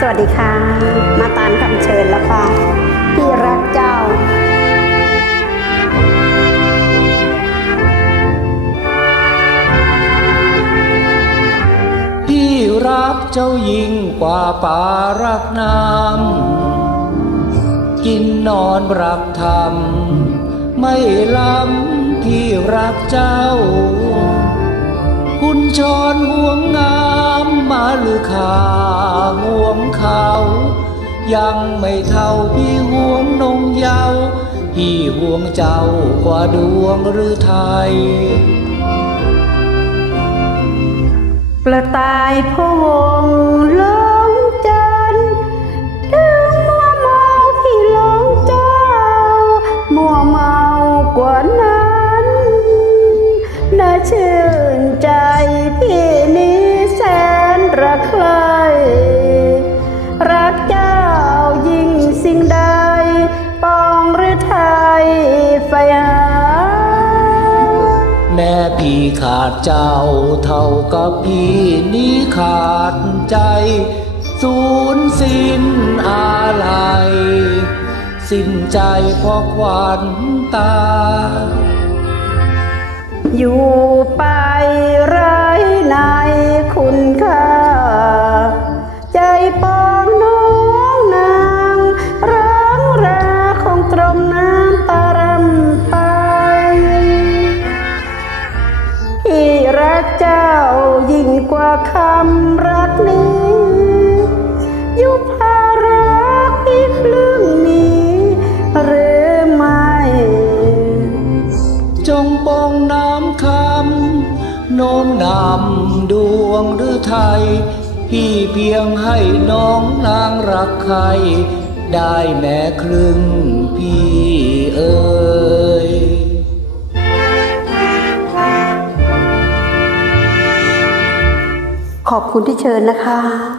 สวัสดีค่ะ มาตามคำเชิญแล้วค่ะพี่รักเจ้าพี่รักเจ้ายิ่งกว่าป่ารักน้ำกินนอนรักธรรม ไม่ล้ำพี่รักเจ้า คุณชอนห่วงงามมา ยังไม่เท่าพี่ห่วงนงเยาวพี่ห่วงเจ้ากว่าดวงหรือไทย ประตายพวงหลงจันทร์ดึงมัวเมาพี่ลงเจ้า มัวเมากว่านั้นน่าชื่นใจ แม่พี่ขาดเจ้าเท่ากับพี่นี้ขาดใจ สูญสิ้นอะไร สิ้นใจเพราะควันตา อยู่ไปร รักเจ้ายิ่งกว่าคำรักนี้อยู่ภารักพี่ครึ่งนี้หรือไม่ จงปองน้ำคำโน้มนำดวงหรือไทย พี่เพียงให้น้องนางรักใคร ได้แม้ครึ่งพี่เอ่ ขอบคุณที่เชิญนะคะ